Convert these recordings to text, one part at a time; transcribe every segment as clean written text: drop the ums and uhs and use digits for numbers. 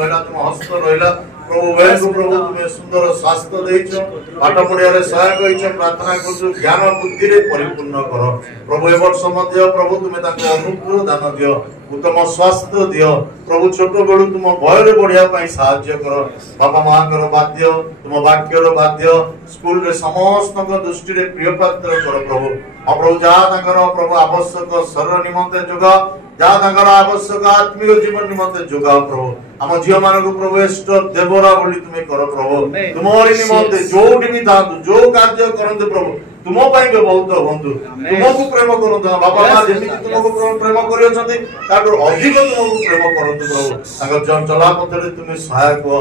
रहा तुम हस्त रहा प्रभु वैन को प्रभु तुम्हें सुंदर स्वास्थ्य देइछ पाठ पढ़िया रे सहायक होइछ प्रार्थना करछु ज्ञान बुद्धि रे परिपूर्ण कर प्रभु ए वर्ष मध्य प्रभु तुम्हें ताको अनुग्रह दान दियो उत्तम स्वास्थ्य दियो प्रभु छोट बड़ू तुम भय रे बढ़िया पई सहाय्य कर बापा मां कर बाध्य तुम वाक्य रो बाध्य स्कूल रे समस्त दृष्टि रे प्रिय पात्र कर प्रभु प्रभु जा ताकर प्रभु आवश्यक शरीर निमंते जोगा जा ताकर आवश्यक आत्मिक जीवन निमंते जोगा प्रभु आम झील मान प्रभु इष्ट देवरा बोली तुम्हें कर प्रभु तुम्हारी निमंते जोटी भी था जो कार्य करते प्रभु तुम बहुत बंधु तुमको प्रेम करते बापा माँ जमी तुमको प्रेम कर अधिक तुमको प्रेम करतु प्रभु चला पथ तुम्हें सहायक हुआ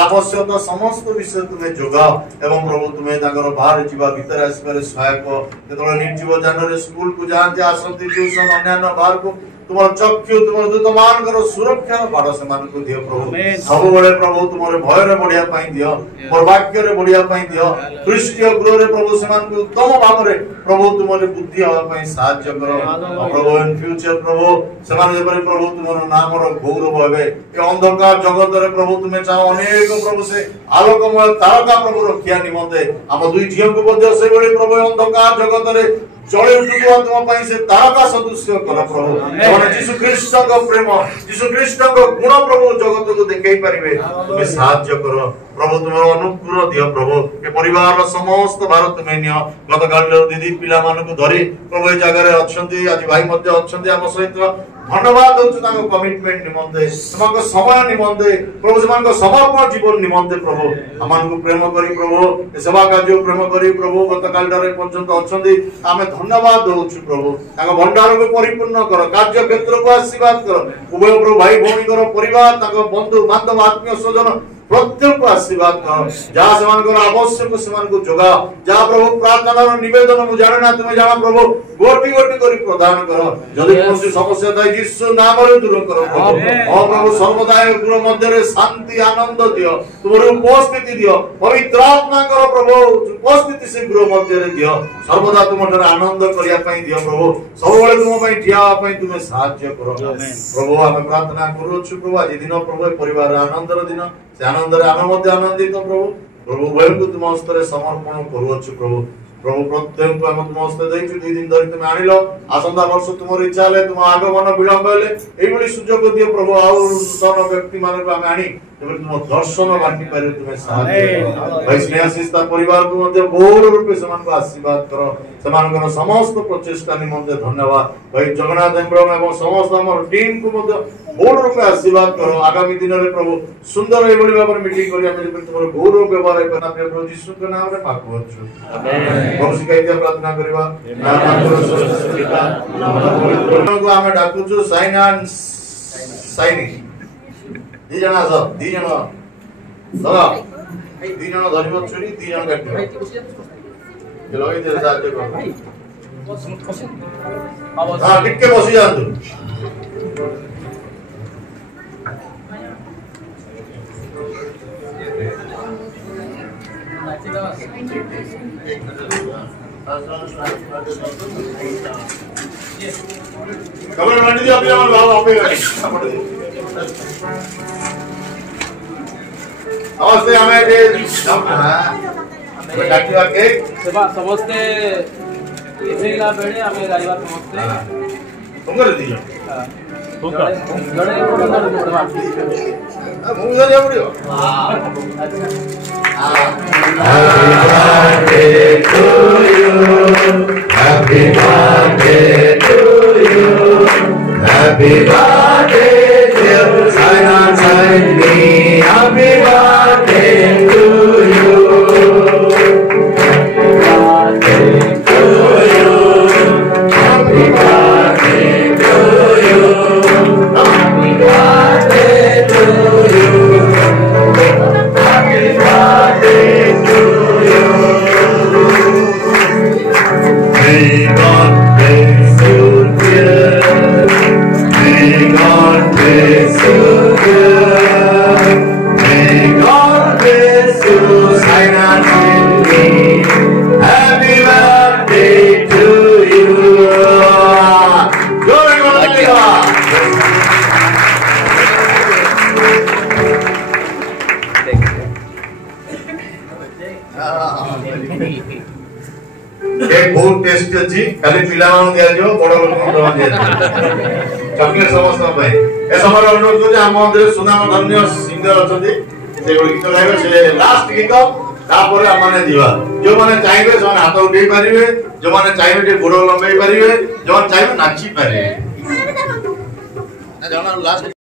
आवश्यकता समस्त विषय तुम्हें जोगाओ एवं प्रभु तुम्हें बाहर जावा भीतर आसबार सहायक जो निर्जीव जान स्कूल को जाते आसती ट्यूशन अन्य बाहर को तुम चक्षु तुम दूत मान सुरक्षा बाड़ से दियो प्रभु सब बड़े प्रभु तुम भय रे बढ़िया दियो मोर वाक्य रे बढ़िया दियो ख्रीष्टीय गृह रे प्रभु से उत्तम भाव रे प्रभु तुम बुद्धि हवा साहाय्य कर प्रभु इन फ्यूचर प्रभु से प्रभु तुम नाम गौरव हे अंधकार जगत रे प्रभु तुम्हें चाहो अनेक प्रभु से आलोकमय तारका प्रभु रखिया निमंते आम दुई झील को से प्रभु अंधकार जगत रे चले उठुआ तुम से तारका सदृश्य कर प्रभु जीशु ख्रीष्ट प्रेम जीशु ख्रीष्ट गुण प्रभु जगत को देखई पारे तुम्हें साहाय्य कर प्रभु तुम अनुग्रह दियो प्रभु ए परिवार समस्त भार तुम्हें नियो गत काल दीदी पिला मानक धरी प्रभु ए जगह अच्छी आज भाई मध्य अच्छा आम सहित धन्यवाद दउछु कमिटमेंट निमंते तुमको समय निमंते प्रभु से समर्पण जीवन निमंते प्रभु हमको प्रेम करी प्रभु सेवा कार्य प्रेम करी प्रभु गत काल पर्यंत अच्छी आम धन्यवाद दउछु प्रभु भंडार को परिपूर्ण कर कार्य क्षेत्र को आशीर्वाद कर उभय प्रभु भाई भौणी परिवार बंधु बांधव आत्मीय स्वजन प्रत्येक को आशीर्वाद कर जहाँ से आवश्यक से जोगाओ जहाँ प्रभु प्रार्थना निवेदन मुझे जाने ना तुम्हें जाना प्रभु गोटी गोटी कर प्रदान कर जदि कौन समस्या था यीशु नाम रे दूर कर प्रभु सर्वदा गृह मध्य शांति आनंद दियो तुम उपस्थिति दियो पवित्र आत्मा कर प्रभु उपस्थिति से गृह मध्य दियो सर्वदा तुम आनंद करने दियो प्रभु सब तुम ठिया तुम्हें साहाय्य कर प्रभु आम प्रार्थना करुँ प्रभु आज दिन प्रभु परिवार आनंदर दिन से आनंद आम आनंदित प्रभु प्रभु उभय को तुम हस्त समर्पण करुँ प्रभु प्रभु प्रत्येक को तुम हस्त दुई दिन धरी तुम आनिल आसंता वर्ष तुम इच्छा है तुम आगमन विलंब है सुजोग दियो प्रभु आउ नूतन व्यक्ति मान आनी तुम दर्शन बांटी पारे तुम्हें स्नेहाशीष परिवार को बहुल रूपे से आशीर्वाद कर समस्त प्रचेषा निमंते धन्यवाद भाई जगन्नाथ एम्ब्रम एवं समस्त आम टीम को बहुल रूपे आशीर्वाद कर आगामी दिन में प्रभु सुंदर ये भाव में मीटिंग कर तुम गौरव व्यवहार करना प्रभु जीशु के नाम में पाकु प्रभु शिखाई प्रार्थना करवा आम डाकुचु साइन एंड साइनिंग दी जना सब दी जना लगा दी जना धरिबो छुरी दी जना काटिबो चलो ए दे साथ देखो हां टिके बसी जातु कमर मंडी दिया पिया बाबा आपे नमस्ते हमें जे डाकिवा के सेवा समस्ते इसेला बेडे हमें गाइबा समस्ते तुमरे दियो हां तुमका गडे पडवा मुंह धरिया पड़ियो हां अच्छा happy birthday to you happy birthday dear sign on sign me happy birthday to you happy birthday to you happy birthday to you happy birthday to you may God bless you dear may କିଛି ଅଛି ଖାଲି ପିଲାମାନଙ୍କୁ ଦିଆଯିବ ବଡ ଲୋକଙ୍କୁ ଦିଆଯିବ chocolate ସମସ୍ତଙ୍କ ପାଇଁ ଏ ସମୟରେ ଅନୁରୋଧ କରୁଛି ଆମ ମଧ୍ୟରେ ସୁନାମ ଧନ୍ୟ ସିଙ୍ଗର ଅଛନ୍ତି ସେ ଗୋଟେ ଗୀତ ଗାଇବେ ସେ ଲାଷ୍ଟ ଗୀତ ତାପରେ ଆମମାନେ ଯିବା ଯୋଉମାନେ ଚାହିଁବେ ସେମାନେ ହାତ ଉଠେଇ ପାରିବେ ଯୋଉମାନେ ଚାହିଁବେ ଟିକେ ଗୋଡ ଲମ୍ବେଇ ପାରିବେ ଯୋଉମାନେ ଚାହିଁବେ ନାଚି ପାରିବେ ଲାଷ୍ଟ